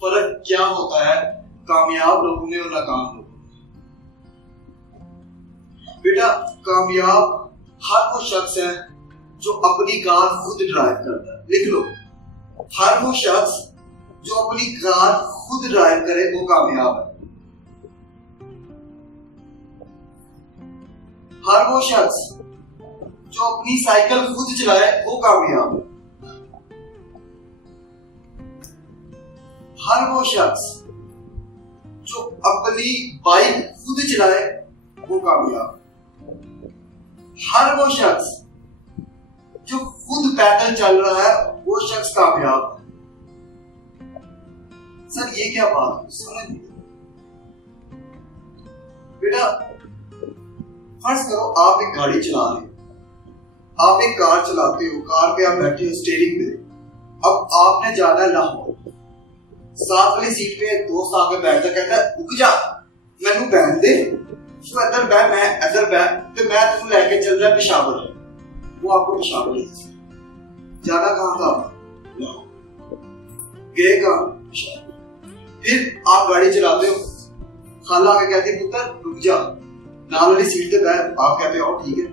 फर्क क्या होता है कामयाब लोगों में और नाकाम लोगों में? बेटा, कामयाब हर वो शख्स है जो अपनी कार खुद ड्राइव करता है। लिख लो, हर वो शख्स जो अपनी कार खुद ड्राइव करे वो कामयाब है। हर वो शख्स जो अपनी साइकिल खुद चलाए वो कामयाब है। हर वो शख्स जो अपनी बाइक खुद चलाए वो कामयाब है। हर वो शख्स जो खुद पैदल चल रहा है वो शख्स कामयाब है। सर ये क्या बात है, समझ नहीं। बेटा फर्ज करो आप एक गाड़ी चला रहे हो, आप एक कार चलाते हो, कार पे आप बैठे हो स्टीयरिंग पे। अब आपने जाना है लाहौर, साथ वाली सीट पे दोस्त आके बैठ जा, कहता है रुक जा मैनू बैठ दे, तू इधर बैठ मैं इधर बैठ, तो मैं तुम लेके चल रहा पेशावर। वो आपको पेशावर ले जाना, कहां था गए कहां पेशावर। फिर आप गाड़ी चलाते हो, खाला आके कहती पुत्र रुक जा नाल वाली सीट पे बैठ, आप कहते हो ठीक है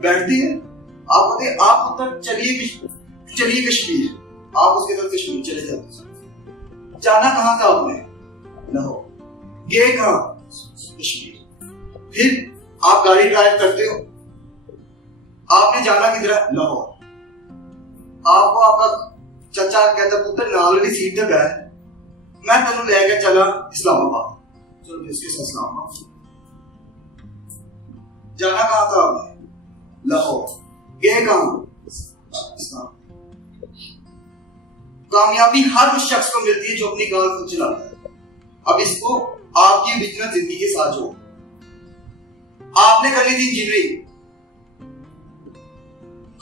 बैठती है। आप कहते आप पुत्र चलिए कश्मीर, आप उसके साथ कश्मीर चले जाते। जाना कहां था आपने? लाहौर। गए कहां? कश्मीर। फिर आप गाड़ी ड्राइव करते हो, आपने जाना किधर है? लाहौर। आपको आपका चाचा कहता पुत्र नाल वाली सीट पे बैठ, मैं तेन लेके चला इस्लामाबाद। चलो जिसके साथ इस्लामाबाद जाना कहां था आपने? लाहौर। गए कहां? इस्लामाबाद। कामयाबी हर उस शख्स को मिलती है जो अपनी कार खुद चलाता है। अब इसको आपकी बिजनेस जिंदगी के साथ जोड़ो। आपने करनी थी इंजीनियरिंग,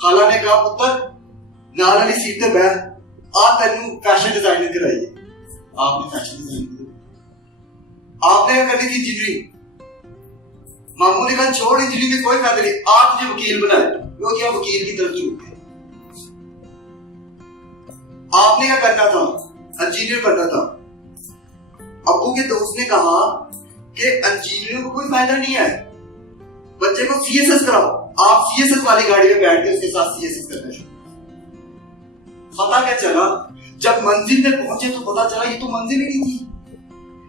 खाला ने कहा पुत्र नाल वाली सीट पे बैठ, आप तेनू फैशन डिजाइनिंग कराइए। आपने फैशन डिजाइनिंग की। आपने करनी थी इंजीनियरिंग, मामू ने कहा छोड़ इंजीनियरिंग में कोई फायदा नहीं, आप तुझे वकील बनाए, वो क्या वकील की तरफ झुक गए। आपने क्या करना था? इंजीनियर बनना था। अब्बू के दोस्त ने कहा कि इंजीनियर को कोई फायदा नहीं है, बच्चे को सीएसएस कराओ। आप सीएसएस वाली गाड़ी में बैठ के उसके साथ सीएसएस करना शुरू। पता क्या चला, जब मंजिल पे पहुंचे तो पता चला ये तो मंजिल ही नहीं थी,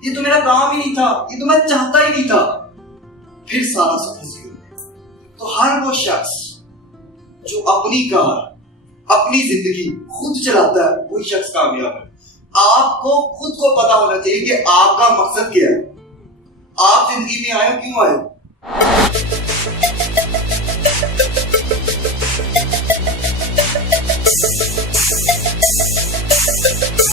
ये तो मेरा काम ही नहीं था, ये तो मैं चाहता ही नहीं था। फिर सारा सफर से तो हर वो शख्स जो अपनी कार अपनी जिंदगी खुद चलाता है वही शख्स कामयाब है। आपको खुद को पता होना चाहिए कि आपका मकसद क्या है, आप जिंदगी में आए हो क्यों आए हो।